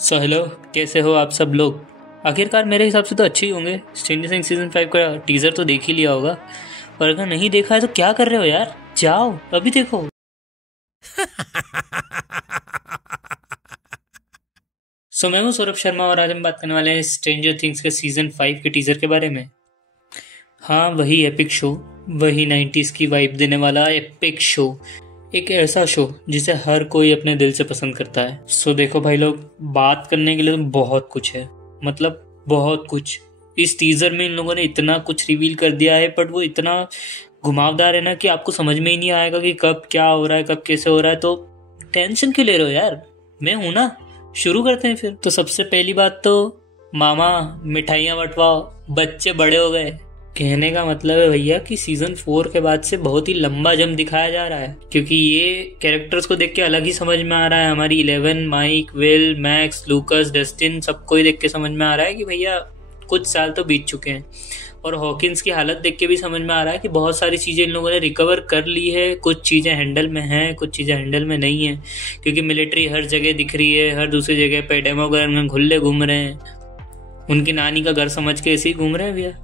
So hello, कैसे हो आप सब लोग। आखिरकार मेरे हिसाब से तो अच्छे ही होंगे। स्ट्रेंजर थिंग्स सीजन 5 का टीज़र तो देख ही लिया होगा, और अगर नहीं देखा है तो क्या कर रहे हो यार, जाओ अभी देखो। मैं हूँ सौरभ शर्मा और आज हम बात करने वाले हैं स्ट्रेंजर थिंग्स के सीजन 5 के टीज़र के बारे में। हाँ, वही एपिक शो, वही 90s की वाइब देने वाला एपिक शो, एक ऐसा शो जिसे हर कोई अपने दिल से पसंद करता है। देखो भाई लोग, बात करने के लिए तो बहुत कुछ है, मतलब बहुत कुछ। इस टीजर में इन लोगों ने इतना कुछ रिवील कर दिया है, बट वो इतना घुमावदार है ना कि आपको समझ में ही नहीं आएगा कि कब क्या हो रहा है, कब कैसे हो रहा है। तो टेंशन क्यों ले रहे हो यार, मैं हूं ना। शुरू करते हैं फिर। तो सबसे पहली बात तो मामा मिठाइयाँ बंटवाओ, बच्चे बड़े हो गए। कहने का मतलब है भैया कि सीजन 4 के बाद से बहुत ही लंबा जंप दिखाया जा रहा है, क्योंकि ये कैरेक्टर्स को देख के अलग ही समझ में आ रहा है। हमारी 11, Mike, Will, Max, Lucas, Dustin, सबको ही देख के समझ में आ रहा है कि भैया कुछ साल तो बीत चुके हैं। और हॉकिंस की हालत देख के भी समझ में आ रहा है कि बहुत सारी चीज़ें इन लोगों ने रिकवर कर ली है। कुछ चीज़ें हैंडल में हैं, कुछ चीज़ें हैंडल में नहीं है, क्योंकि मिलिट्री हर जगह दिख रही है, हर दूसरी जगह पे डेमोग्राम में घुल्ले घूम रहे हैं, उनकी नानी का घर समझ के ऐसे ही घूम रहे हैं भैया।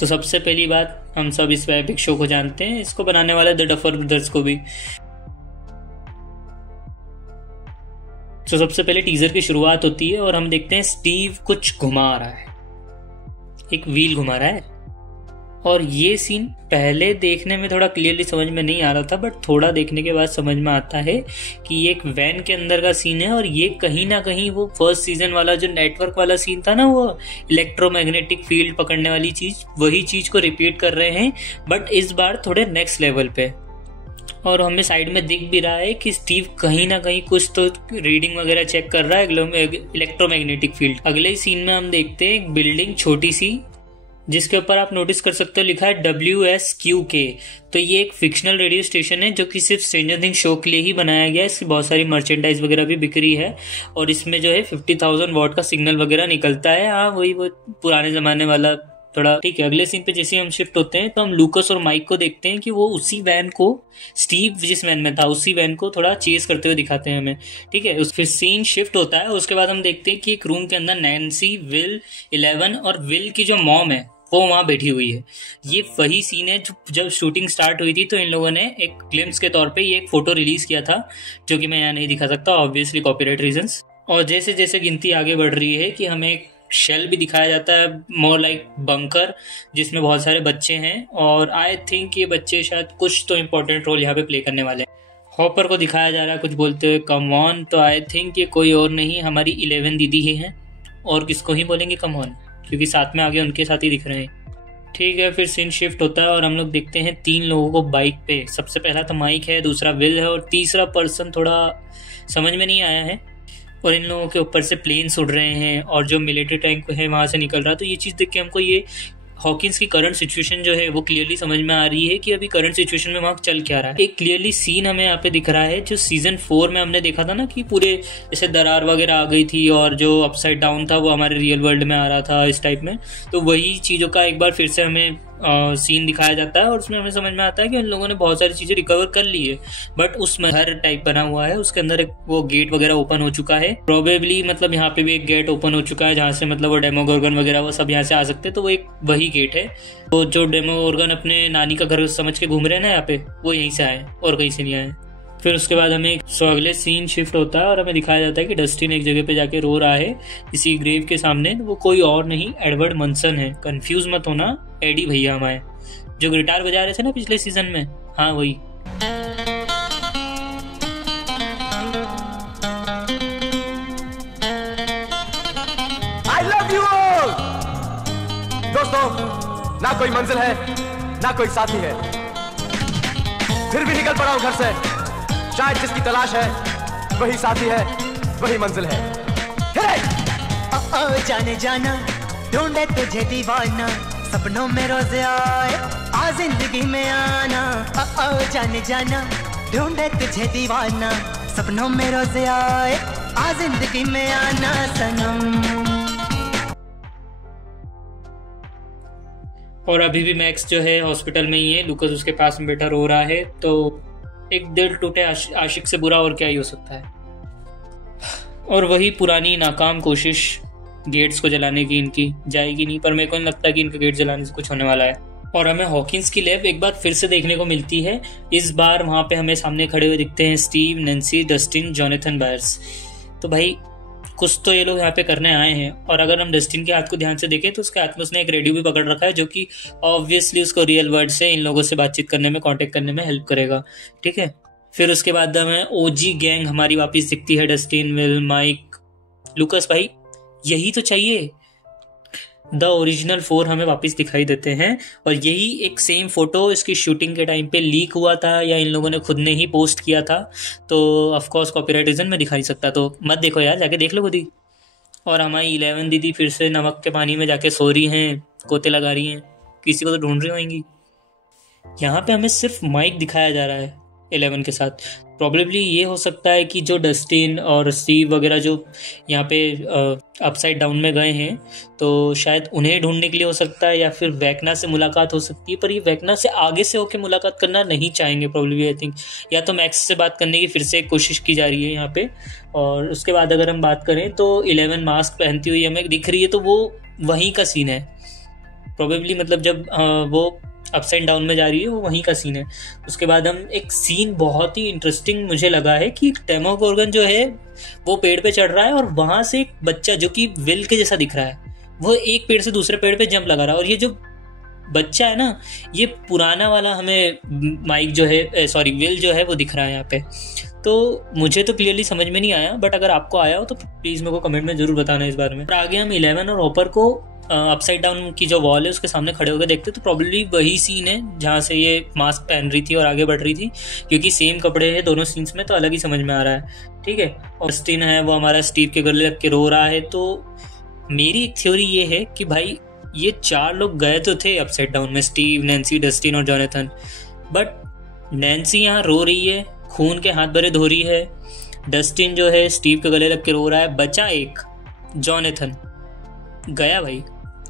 तो सबसे पहली बात, हम सब इस एपिक शो को जानते हैं, इसको बनाने वाले द डफर ब्रदर्स को भी। तो सबसे पहले टीजर की शुरुआत होती है और हम देखते हैं स्टीव कुछ घुमा रहा है, एक व्हील घुमा रहा है। और ये सीन पहले देखने में थोड़ा क्लियरली समझ में नहीं आ रहा था, बट थोड़ा देखने के बाद समझ में आता है कि ये एक वैन के अंदर का सीन है। और ये कहीं ना कहीं वो फर्स्ट सीजन वाला जो नेटवर्क वाला सीन था ना, वो इलेक्ट्रोमैग्नेटिक फील्ड पकड़ने वाली चीज, वही चीज को रिपीट कर रहे हैं, बट इस बार थोड़े नेक्स्ट लेवल पे। और हमें साइड में दिख भी रहा है कि स्टीव कहीं ना कहीं कुछ तो रीडिंग वगैरह चेक कर रहा है, इलेक्ट्रोमैग्नेटिक फील्ड। अगले सीन में हम देखते हैं एक बिल्डिंग छोटी सी, जिसके ऊपर आप नोटिस कर सकते हो लिखा है WSQK। तो ये एक फिक्शनल रेडियो स्टेशन है जो कि सिर्फ स्ट्रेंजर थिंग्स शो के लिए ही बनाया गया है। इसकी बहुत सारी मर्चेंडाइज वगैरह भी बिक रही है, और इसमें जो है 50,000 वॉट का सिग्नल वगैरह निकलता है। हाँ, वही वो पुराने जमाने वाला थोड़ा, ठीक है। अगले सीन पे जैसे हम शिफ्ट होते हैं तो हम लूकस और माइक को देखते हैं कि वो उसी वैन को, स्टीव जिस वैन में था उसी वैन को थोड़ा चेस करते हुए दिखाते हैं हमें, ठीक है। फिर सीन शिफ्ट होता है, उसके बाद हम देखते हैं कि एक रूम के अंदर नैन्सी, विल, 11 और विल की जो मॉम है वो वहां बैठी हुई है। ये वही सीन है जब शूटिंग स्टार्ट हुई थी, तो इन लोगों ने एक ग्लिम्स के तौर पे ये एक फोटो रिलीज किया था, जो कि मैं यहाँ नहीं दिखा सकता ऑब्वियसली, कॉपीराइट रीजंस। और जैसे जैसे गिनती आगे बढ़ रही है कि हमें एक शेल भी दिखाया जाता है, मोर लाइक बंकर, जिसमें बहुत सारे बच्चे हैं, और आई थिंक ये बच्चे शायद कुछ तो इम्पोर्टेंट रोल यहाँ पे प्ले करने वाले हैं। हॉपर को दिखाया जा रहा है कुछ बोलते हुए कम ऑन, तो आई थिंक ये कोई और नहीं, हमारी 11 दीदी ही है, और किसको ही बोलेंगे कम ऑन, क्योंकि साथ में आगे उनके साथ ही दिख रहे हैं, ठीक है। फिर सीन शिफ्ट होता है और हम लोग देखते हैं 3 लोगों को बाइक पे। सबसे पहला तो माइक है, दूसरा विल है, और तीसरा पर्सन थोड़ा समझ में नहीं आया है। और इन लोगों के ऊपर से प्लेन्स उड़ रहे हैं, और जो मिलिट्री टैंक है वहां से निकल रहा है। तो ये चीज़ देख के हमको ये हॉकिंस की करंट सिचुएशन जो है वो क्लियरली समझ में आ रही है कि अभी करंट सिचुएशन में वहाँ चल क्या रहा है। एक क्लियरली सीन हमें यहाँ पे दिख रहा है जो सीजन 4 में हमने देखा था ना, कि पूरे जैसे दरार वगैरह आ गई थी और जो अपसाइड डाउन था वो हमारे रियल वर्ल्ड में आ रहा था, इस टाइप में। तो वही चीज़ों का एक बार फिर से हमें सीन दिखाया जाता है, और उसमें हमें समझ में आता है कि उन लोगों ने बहुत सारी चीज़ें रिकवर कर ली है, बट उसमें हर टाइप बना हुआ है, उसके अंदर एक वो गेट वगैरह ओपन हो चुका है प्रोबेबली, मतलब यहाँ पे भी एक गेट ओपन हो चुका है जहाँ से मतलब वो डेमोगोर्गन वगैरह वो सब यहाँ से आ सकते हैं। तो वो एक वही गेट है, तो जो डेमोगोर्गन अपने नानी का घर समझ के घूम रहे हैं ना यहाँ पे, वो यहीं से आए और कहीं से नहीं आए। फिर उसके बाद हमें अगले सीन शिफ्ट होता है और हमें दिखाया जाता है कि डस्टिन एक जगह पे जाके रो रहा है किसी ग्रेव के सामने। वो कोई और नहीं, एडवर्ड मंसन है, कंफ्यूज मत होना, एडी भैया हमारे जो गिटार बजा रहे थे ना पिछले सीजन में, हाँ वही। I love you all! दोस्तों, ना कोई मंजिल है ना कोई साथी है, फिर भी निकल पड़ा हूं घर से। शायद जिसकी तलाश है वही साथी है, वही मंजिल है। ओ जाने जाना ढूंढे तुझे दीवाना, सपनों में रोज आए आ जिंदगी में आना। ओ जाने जाना ढूंढे तुझे दीवाना, सपनों में रोज आए आ जिंदगी में आना सनम। और अभी भी मैक्स जो है हॉस्पिटल में ही है, लूकस उसके पास में बैठा रो रहा है। तो एक दिल टूटे आशिक से बुरा और क्या ही हो सकता है। और वही पुरानी नाकाम कोशिश गेट्स को जलाने की इनकी जाएगी नहीं, पर मेरे को नहीं लगता कि इनके गेट जलाने से कुछ होने वाला है। और हमें हॉकिंस की लैब एक बार फिर से देखने को मिलती है। इस बार वहाँ पे हमें सामने खड़े हुए दिखते हैं Steve, Nancy, Dustin, Jonathan buyers. तो भाई कुछ तो ये लोग यहाँ पे करने आए हैं। और अगर हम डस्टिन के हाथ को ध्यान से देखें तो उसके हाथ में उसने एक रेडियो भी पकड़ रखा है, जो कि ऑब्वियसली उसको रियल वर्ल्ड से इन लोगों से बातचीत करने में, कांटेक्ट करने में हेल्प करेगा। ठीक है, फिर उसके बाद हमें ओजी गैंग हमारी वापस दिखती है। Dustin, Will, Mike, Lucas. भाई यही तो चाहिए, द ओरिजिनल 4 हमें वापस दिखाई देते हैं। और यही एक सेम फोटो इसकी शूटिंग के टाइम पे लीक हुआ था या इन लोगों ने खुद ने ही पोस्ट किया था, तो ऑफ कोर्स कॉपीराइट रीजन में दिखा ही सकता, तो मत देखो यार, जाके देख लो खुद ही। और हमारी 11 दीदी फिर से नमक के पानी में जाके सो रही हैं, गोते लगा रही हैं, किसी को तो ढूंढ रही होंगी। यहाँ पे हमें सिर्फ माइक दिखाया जा रहा है 11 के साथ। प्रॉबेबली ये हो सकता है कि जो डस्टिन और स्टीव वगैरह जो यहाँ पे अपसाइड डाउन में गए हैं, तो शायद उन्हें ढूंढने के लिए हो सकता है, या फिर वैकना से मुलाकात हो सकती है। पर ये वैकना से आगे से होकर मुलाकात करना नहीं चाहेंगे प्रॉबेबली, आई थिंक। या तो मैक्स से बात करने की फिर से कोशिश की जा रही है यहाँ पे। और उसके बाद अगर हम बात करें तो 11 मास्क पहनती हुई हमें दिख रही है, तो वो वहीं का सीन है प्रॉबेबली, मतलब जब वो अपसाइड डाउन में जा रही है वो वहीं का सीन है। उसके बाद हम एक सीन बहुत ही इंटरेस्टिंग मुझे लगा है कि डेमोगोर्गन जो है वो पेड़ पे चढ़ रहा है, और वहां से एक बच्चा जो कि विल के जैसा दिख रहा है, वो एक पेड़ से दूसरे पेड़ पे जंप लगा रहा है। और ये जो बच्चा है ना, ये पुराना वाला हमें माइक जो है, सॉरी विल जो है वो दिख रहा है यहाँ पे। तो मुझे तो क्लियरली समझ में नहीं आया, बट अगर आपको आया हो तो प्लीज़ मेरे को कमेंट में जरूर बताना इस बारे में। और आगे हम 11 और हॉपर को अपसाइड डाउन की जो वॉल है उसके सामने खड़े होकर देखते, तो प्रॉब्लली वही सीन है जहाँ से ये मास्क पहन रही थी और आगे बढ़ रही थी, क्योंकि सेम कपड़े हैं दोनों सीन्स में, तो अलग ही समझ में आ रहा है। ठीक है, और डस्टिन है वो हमारा स्टीव के गले लग के रो रहा है। तो मेरी एक थ्योरी ये है कि भाई ये 4 लोग गए तो थे अपसाइड डाउन में, स्टीव, नैन्सी, डस्टिन और जोनाथन, बट नैन्सी यहाँ रो रही है, खून के हाथ भरे धो रही है। डस्टिन जो है स्टीव के गले लग के रो रहा है, बचा एक जोनाथन गया भाई,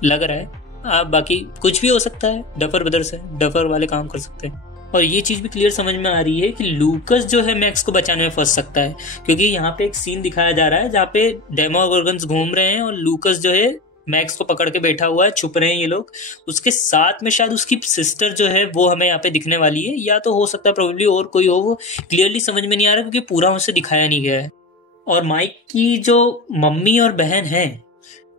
लग रहा है। आप बाकी कुछ भी हो सकता है, डफर ब्रदर्स है, डफर वाले काम कर सकते हैं। और ये चीज़ भी क्लियर समझ में आ रही है कि लूकस जो है मैक्स को बचाने में फंस सकता है, क्योंकि यहाँ पे एक सीन दिखाया जा रहा है जहाँ पे डेमोगोर्गन्स घूम रहे हैं और लूकस जो है मैक्स को पकड़ के बैठा हुआ है, छुप रहे हैं ये लोग। उसके साथ में शायद उसकी सिस्टर जो है वो हमें यहाँ पे दिखने वाली है, या तो हो सकता है प्रोबेबली और कोई हो, वो क्लियरली समझ में नहीं आ रहा क्योंकि पूरा उसे दिखाया नहीं गया है। और माइक की जो मम्मी और बहन है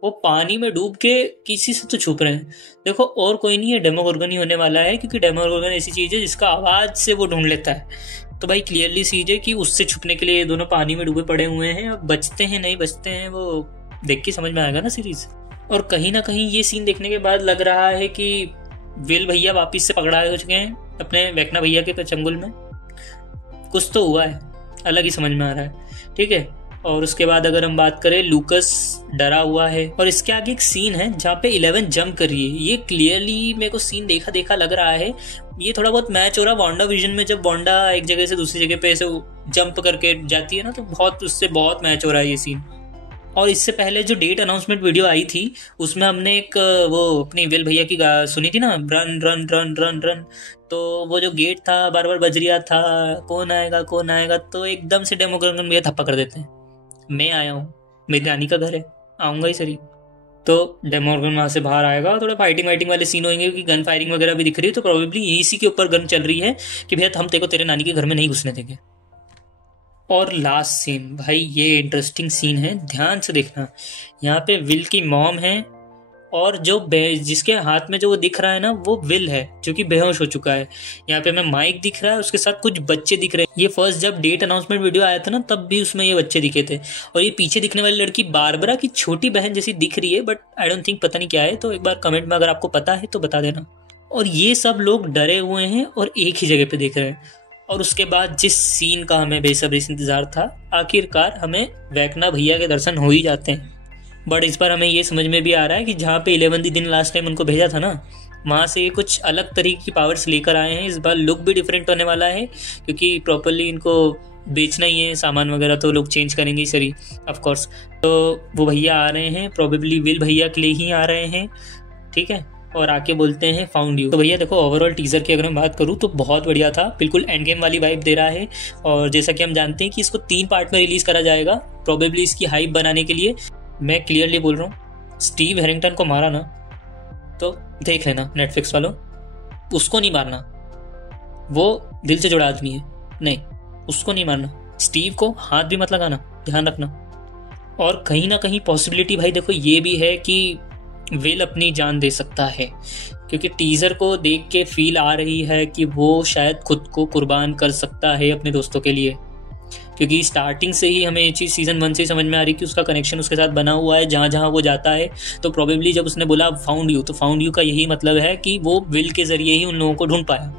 वो पानी में डूब के किसी से तो छुप रहे हैं। देखो और कोई नहीं है, डेमोगोर्गन ही होने वाला है, क्योंकि डेमोगोर्गन ऐसी चीज़ है जिसका आवाज़ से वो ढूंढ लेता है। तो भाई क्लियरली चीज़ है कि उससे छुपने के लिए ये दोनों पानी में डूबे पड़े हुए हैं। अब बचते हैं नहीं बचते हैं वो देख के समझ में आएगा ना सीरीज। और कहीं ना कहीं ये सीन देखने के बाद लग रहा है कि विल भैया वापिस से पकड़ा हो चुके हैं अपने वैकना भैया के चंगुल में, कुछ तो हुआ है, अलग ही समझ में आ रहा है। ठीक है, और उसके बाद अगर हम बात करें, लूकस डरा हुआ है और इसके आगे एक सीन है जहाँ पे 11 जंप कर रही है। ये क्लियरली मेरे को सीन देखा देखा लग रहा है, ये थोड़ा बहुत मैच हो रहा है वांडा विजन में, जब वांडा एक जगह से दूसरी जगह पे ऐसे जंप करके जाती है ना, तो बहुत उससे बहुत मैच हो रहा है ये सीन। और इससे पहले जो डेट अनाउंसमेंट वीडियो आई थी उसमें हमने एक वो अपनी विल भैया की सुनी थी ना, run run run run run, तो वो जो गेट था बार बार बज रहा था, कौन आएगा कौन आएगा, तो एकदम से डेमोगोर्गन भैया थप्पा कर देते हैं, मैं आया हूँ, मेरी नानी का घर है, आऊँगा ही सही। तो डेमोगोर्गन वहाँ से बाहर आएगा, थोड़ा फाइटिंग वाइटिंग वाले सीन होंगे क्योंकि गन फायरिंग वगैरह भी दिख रही है, तो प्रोबेबली इसी के ऊपर गन चल रही है कि भैया हम तेरे को तेरे नानी के घर में नहीं घुसने देंगे। और लास्ट सीन, भाई ये इंटरेस्टिंग सीन है, ध्यान से देखना। यहाँ पे विल की मॉम है और जो जिसके हाथ में जो वो दिख रहा है ना, वो विल है जो कि बेहोश हो चुका है। यहाँ पे हमें माइक दिख रहा है, उसके साथ कुछ बच्चे दिख रहे हैं। ये फर्स्ट जब डेट अनाउंसमेंट वीडियो आया था ना, तब भी उसमें ये बच्चे दिखे थे। और ये पीछे दिखने वाली लड़की बारबरा की छोटी बहन जैसी दिख रही है, बट आई डोंट थिंक, पता नहीं क्या है, तो एक बार कमेंट में अगर आपको पता है तो बता देना। और ये सब लोग डरे हुए हैं और एक ही जगह पे देख रहे हैं। और उसके बाद जिस सीन का हमें बेसब्री से इंतजार था, आखिरकार हमें वैकना भैया के दर्शन हो ही जाते हैं। बट इस बार हमें ये समझ में भी आ रहा है कि जहाँ पे 11 दिन लास्ट टाइम उनको भेजा था ना, वहाँ से ये कुछ अलग तरीके की पावर्स लेकर आए हैं। इस बार लुक भी डिफरेंट होने वाला है, क्योंकि प्रॉपरली इनको बेचना ही है सामान वगैरह, तो लोग चेंज करेंगे सरी ऑफ कोर्स। तो वो भैया आ रहे हैं, प्रोबेबली विल भैया के लिए ही आ रहे हैं। ठीक है, और आके बोलते हैं फाउंड यू। तो भैया देखो, ओवरऑल टीजर की अगर मैं बात करूँ तो बहुत बढ़िया था, बिल्कुल एंड गेम वाली वाइब दे रहा है। और जैसा कि हम जानते हैं कि इसको 3 पार्ट में रिलीज करा जाएगा, प्रोबेबली इसकी हाइप बनाने के लिए। मैं क्लियरली बोल रहा हूँ, स्टीव हैरिंगटन को मारा ना तो देख लेना नेटफ्लिक्स वालों, उसको नहीं मारना, वो दिल से जुड़ा आदमी है, नहीं उसको नहीं मारना। स्टीव को हाथ भी मत लगाना, ध्यान रखना। और कहीं ना कहीं पॉसिबिलिटी भाई देखो ये भी है कि विल अपनी जान दे सकता है, क्योंकि टीजर को देख के फील आ रही है कि वो शायद खुद को कुर्बान कर सकता है अपने दोस्तों के लिए। क्योंकि स्टार्टिंग से ही हमें ये चीज़ सीजन 1 से समझ में आ रही कि उसका कनेक्शन उसके साथ बना हुआ है जहाँ जहाँ वो जाता है। तो प्रोबेबली जब उसने बोला फाउंड यू, तो फाउंड यू का यही मतलब है कि वो विल के जरिए ही उन लोगों को ढूंढ पाया।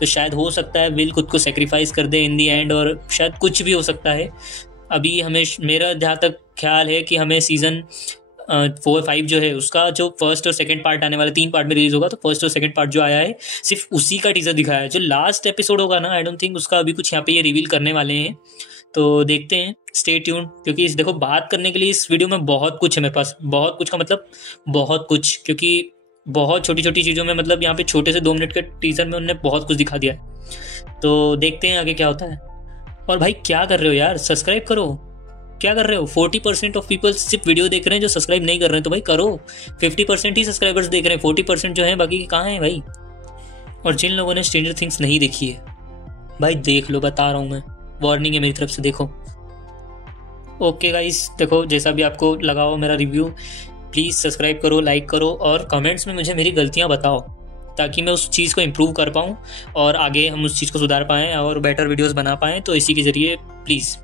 तो शायद हो सकता है विल खुद को सेक्रीफाइस कर दे इन दी एंड, और शायद कुछ भी हो सकता है। अभी हमें, मेरा जहाँ तक ख्याल है कि हमें सीजन 4-5 जो है उसका जो फर्स्ट और सेकंड पार्ट आने वाला 3 पार्ट में रिलीज होगा, तो फर्स्ट और सेकंड पार्ट जो आया है सिर्फ उसी का टीजर दिखाया है। जो लास्ट एपिसोड होगा ना, आई डोंट थिंक उसका अभी कुछ यहाँ पे ये रिवील करने वाले हैं। तो देखते हैं, स्टे ट्यून, क्योंकि इस देखो बात करने के लिए इस वीडियो में बहुत कुछ है मेरे पास, बहुत कुछ का मतलब बहुत कुछ, क्योंकि बहुत छोटी छोटी चीज़ों में, मतलब यहाँ पे छोटे से 2 मिनट के टीजर में उन्होंने बहुत कुछ दिखा दिया है। तो देखते हैं आगे क्या होता है। और भाई क्या कर रहे हो यार, सब्सक्राइब करो, क्या कर रहे हो? 40% ऑफ पीपल सिर्फ वीडियो देख रहे हैं जो सब्सक्राइब नहीं कर रहे हैं, तो भाई करो। 50% ही सब्सक्राइबर्स देख रहे हैं, 40% जो है बाकी कहाँ हैं भाई? और जिन लोगों ने स्ट्रेंजर थिंग्स नहीं देखी है भाई देख लो, बता रहा हूँ मैं, वार्निंग है मेरी तरफ से, देखो। ओके गाइस, देखो जैसा भी आपको लगा हो मेरा रिव्यू, प्लीज़ सब्सक्राइब करो, लाइक करो और कमेंट्स में मुझे मेरी गलतियाँ बताओ, ताकि मैं उस चीज़ को इम्प्रूव कर पाऊँ और आगे हम उस चीज़ को सुधार पाएँ और बेटर वीडियोस बना पाएँ। तो इसी के ज़रिए प्लीज़